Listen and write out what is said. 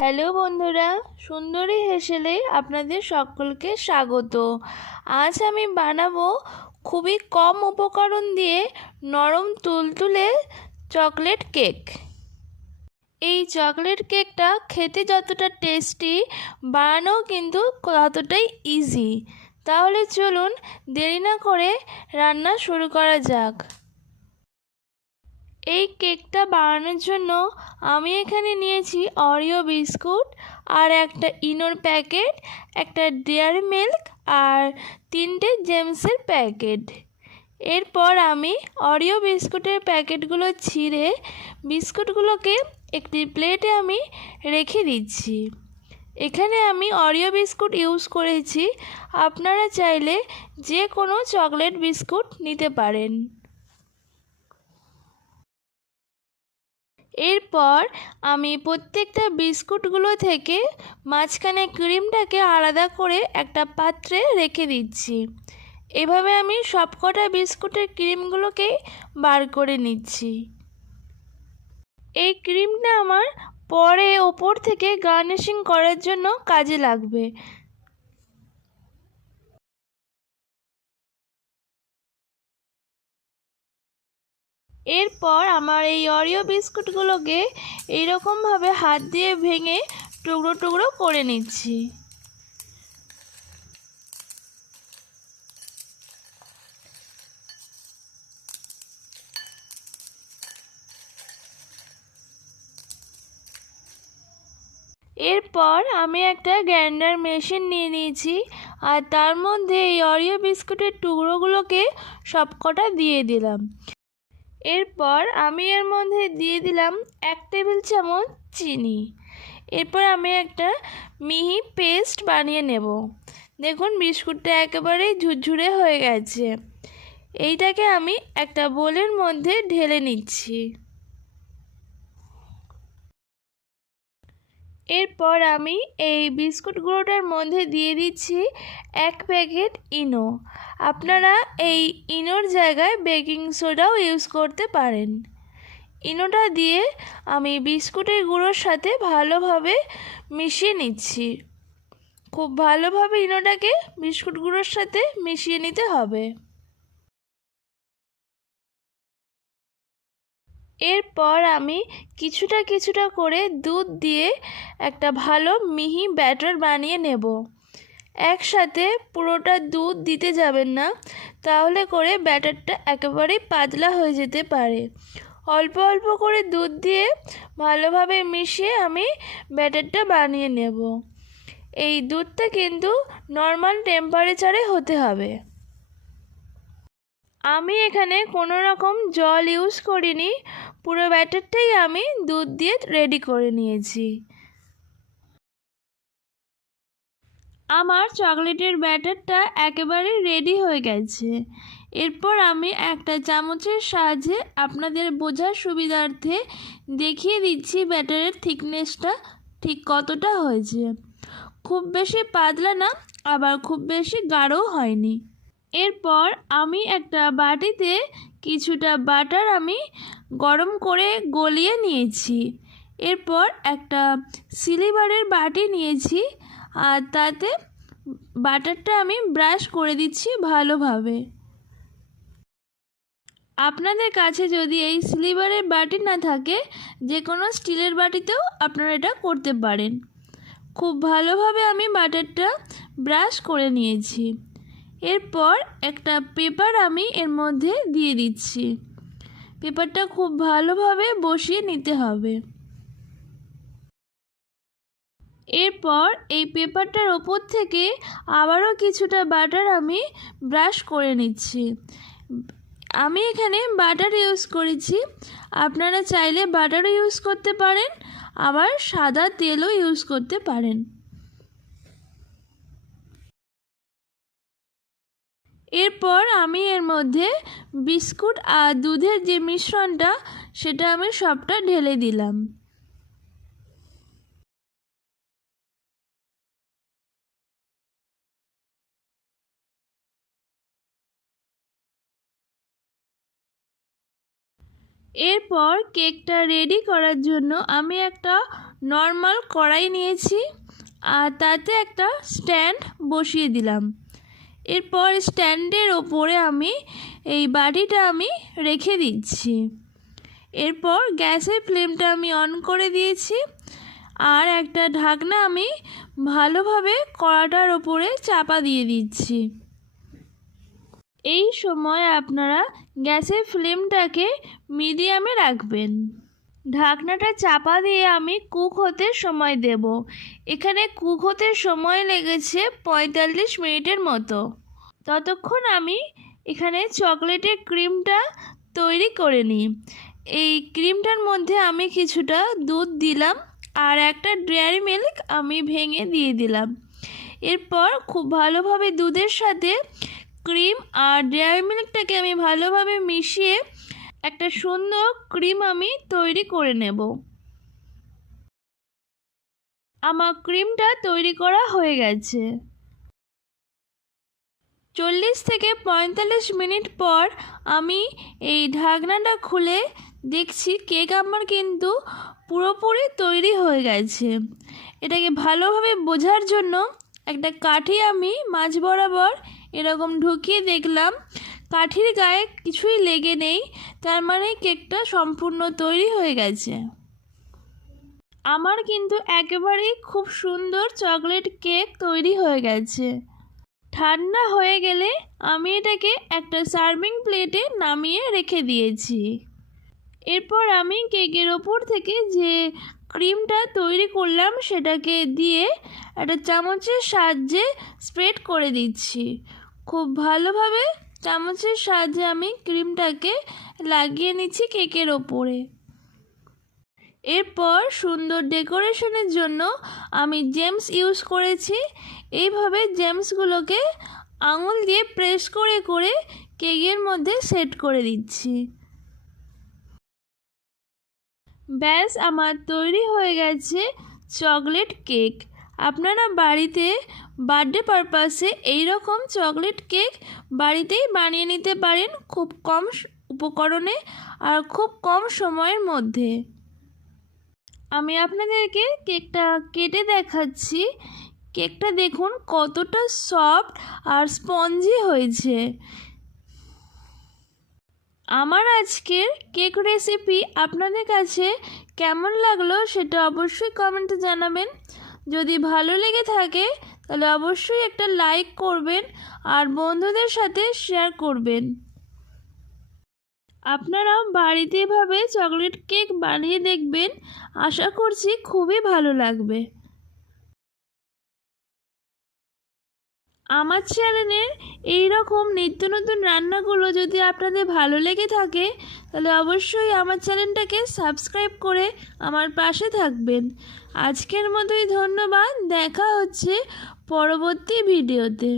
Hello বন্ধুরা, সুন্দরী হেসেলে আপনাদের সকলকে স্বাগত। আজ আমি বানাবো খুবই কম উপকরণ দিয়ে নরম তুলতুলে চকলেট কেক। এই চকলেট কেকটা খেতে যতটা টেস্টি, বানানো কিন্তু ততটাই ইজি। তাহলে চলুন দেরি না করে রান্না শুরু করা যাক। এই কেকটা বানানোর জন্য আমি এখানে নিয়েছি অরিও বিস্কুট আর একটা ইনোর প্যাকেট, একটা ডেয়ারি মিল্ক আর 3টে জেমসের প্যাকেট। এরপর আমি অরিও বিস্কুটের প্যাকেটগুলো ছিঁড়ে বিস্কুটগুলোকে একটি প্লেটে আমি রেখে দিচ্ছি। এখানে আমি অরিও বিস্কুট ইউজ করেছি, আপনারা চাইলে যে কোনো চকলেট বিস্কুট নিতে পারেন। এরপর আমি প্রত্যেকটা বিস্কুটগুলো থেকে মাঝখানে ক্রিমটাকে আলাদা করে একটা পাত্রে রেখে দিচ্ছি। এভাবে আমি সবকটা বিস্কুটের ক্রিমগুলোকে বার করে নিচ্ছি। এই ক্রিমটা আমার পরে ওপর থেকে গার্নিশিং করার জন্য কাজে লাগবে। এরপর আমার এই অরিও বিস্কুটগুলোকে এইরকমভাবে হাত দিয়ে ভেঙে টুকরো টুকরো করে নিচ্ছি। এরপর আমি একটা গ্রাইন্ডার মেশিন নিয়ে নিয়েছি আর তার মধ্যে এই অরিও বিস্কুটের টুকরোগুলোকে সবকটা দিয়ে দিলাম। এরপর আমি এর মধ্যে দিয়ে দিলাম 1 টেবিল চামচ চিনি। এরপর আমি একটা মিহি পেস্ট বানিয়ে নেব। দেখুন বিস্কুটটা একেবারেই ঝুরঝুরে হয়ে গেছে। এইটাকে আমি একটা বোলের মধ্যে ঢেলে নিচ্ছি। এরপর আমি এই বিস্কুটগুলোটার মধ্যে দিয়ে দিচ্ছি 1 প্যাকেট ইনো। আপনারা এই ইনোর জায়গায় বেকিং সোডাও ইউজ করতে পারেন। ইনোটা দিয়ে আমি বিস্কুটের গুঁড়োর সাথে ভালোভাবে মিশিয়ে নিচ্ছি। খুব ভালোভাবে ইনোটাকে বিস্কুট গুঁড়োর সাথে মিশিয়ে নিতে হবে। এরপর আমি কিছুটা করে দুধ দিয়ে একটা ভালো মিহি ব্যাটার বানিয়ে নেব। একসাথে পুরোটা দুধ দিতে যাবেন না, তাহলে করে ব্যাটারটা একেবারেই পাতলা হয়ে যেতে পারে। অল্প অল্প করে দুধ দিয়ে ভালোভাবে মিশিয়ে আমি ব্যাটারটা বানিয়ে নেব। এই দুধটা কিন্তু নর্মাল টেম্পারেচারে হতে হবে। আমি এখানে কোনো রকম জল ইউজ করিনি, পুরো ব্যাটারটাই আমি দুধ দিয়ে রেডি করে নিয়েছি। আমার চকলেটের ব্যাটারটা একেবারে রেডি হয়ে গেছে। এরপর আমি একটা চামচের সাহায্যে আপনাদের বোঝার সুবিধার্থে দেখিয়ে দিচ্ছি ব্যাটারের থিকনেসটা ঠিক কতটা হয়েছে। খুব বেশি পাতলা না, আবার খুব বেশি গাঢ়ও হয়নি। এরপর আমি একটা বাটিতে কিছুটা বাটার আমি গরম করে গলিয়ে নিয়েছি। এরপর একটা সিলিভারের বাটি নিয়েছি আর তাতে বাটারটা আমি ব্রাশ করে দিচ্ছি ভালোভাবে। আপনাদের কাছে যদি এই সিলিভারের বাটি না থাকে, যে কোনো স্টিলের বাটিতেও আপনারা এটা করতে পারেন। খুব ভালোভাবে আমি বাটারটা ব্রাশ করে নিয়েছি। এরপর একটা পেপার আমি এর মধ্যে দিয়ে দিচ্ছি। পেপারটা খুব ভালোভাবে বসিয়ে নিতে হবে। এরপর এই পেপারটার ওপর থেকে আবারও কিছুটা বাটার আমি ব্রাশ করে নিচ্ছি। আমি এখানে বাটার ইউজ করেছি, আপনারা চাইলে বাটারও ইউজ করতে পারেন, আবার সাদা তেলও ইউজ করতে পারেন। এরপর আমি এর মধ্যে বিস্কুট আর দুধের যে মিশ্রণটা, সেটা আমি সবটা ঢেলে দিলাম। এরপর কেকটা রেডি করার জন্য আমি একটা নর্মাল কড়াই নিয়েছি আর তাতে একটা স্ট্যান্ড বসিয়ে দিলাম। এরপর স্ট্যান্ডের ওপরে আমি এই বাটিটা আমি রেখে দিচ্ছি। এরপর গ্যাসের ফ্লেমটা আমি অন করে দিয়েছি আর একটা ঢাকনা আমি ভালোভাবে কড়াটার ওপরে চাপা দিয়ে দিচ্ছি। এই সময় আপনারা গ্যাসের ফ্লেমটাকে মিডিয়ামে রাখবেন। ঢাকনাটা চাপা দিয়ে আমি কুক হতে সময় দেব। এখানে কুক হতে সময় লেগেছে 45 মিনিটের মতো। ততক্ষণ আমি এখানে চকলেটের ক্রিমটা তৈরি করে নিই। এই ক্রিমটার মধ্যে আমি কিছুটা দুধ দিলাম আর একটা ডেয়ারি মিল্ক আমি ভেঙে দিয়ে দিলাম। এরপর খুব ভালোভাবে দুধের সাথে ক্রিম আর ডেয়ারি মিল্কটাকে আমি ভালোভাবে মিশিয়ে একটা সুন্দর ক্রিম আমি তৈরি করে নেব। আমার ক্রিমটা তৈরি করা হয়ে গেছে। 40 থেকে 45 মিনিট পর আমি এই ঢাকনাটা খুলে দেখছি কেক আমার কিন্তু পুরোপুরি তৈরি হয়ে গেছে। এটাকে ভালোভাবে বোঝার জন্য একটা কাঠি আমি মাঝ বরাবর এরকম ঢুকিয়ে দেখলাম, কাঠির গায়ে কিছুই লেগে নেই, তার মানে কেকটা সম্পূর্ণ তৈরি হয়ে গেছে। আমার কিন্তু একেবারেই খুব সুন্দর চকলেট কেক তৈরি হয়ে গেছে। ঠান্ডা হয়ে গেলে আমি এটাকে একটা সার্ভিং প্লেটে নামিয়ে রেখে দিয়েছি। এরপর আমি কেকের ওপর থেকে যে ক্রিমটা তৈরি করলাম সেটাকে দিয়ে একটা চামচের সাহায্যে স্প্রেড করে দিচ্ছি। খুব ভালোভাবে চামচের সাহায্যে আমি ক্রিমটাকে লাগিয়ে নিচ্ছি কেকের ওপরে। এরপর সুন্দর ডেকোরেশনের জন্য আমি জেমস ইউজ করেছি। এইভাবে জেমসগুলোকে আঙুল দিয়ে প্রেস করে করে কেকের মধ্যে সেট করে দিচ্ছি। ব্যাস আমার তৈরি হয়ে গেছে চকলেট কেক। আপনারা বাড়িতে বার্থডে পারপাসে এই রকম চকলেট কেক বাড়িতেই বানিয়ে নিতে পারেন খুব কম উপকরণে আর খুব কম সময়ের মধ্যে। আমি আপনাদেরকে কেকটা কেটে দেখাচ্ছি। কেকটা দেখুন কতটা সফট আর স্পঞ্জি হয়েছে। আমার আজকের কেক রেসিপি আপনাদের কাছে কেমন লাগলো সেটা অবশ্যই কমেন্টে জানাবেন। যদি ভালো লেগে থাকে তাহলে অবশ্যই একটা লাইক করবেন আর বন্ধুদের সাথে শেয়ার করবেন। আপনারাও বাড়িতে এভাবে চকলেট কেক বানিয়ে দেখবেন, আশা করছি খুবই ভালো লাগবে। আমার চ্যানেলের এই রকম নিত্য নতুন রান্নাগুলো যদি আপনাদের ভালো লেগে থাকে তাহলে অবশ্যই আমার চ্যানেলটাকে সাবস্ক্রাইব করে আমার পাশে থাকবেন। আজকের মতোই ধন্যবাদ। দেখা হচ্ছে পরবর্তী ভিডিওতে।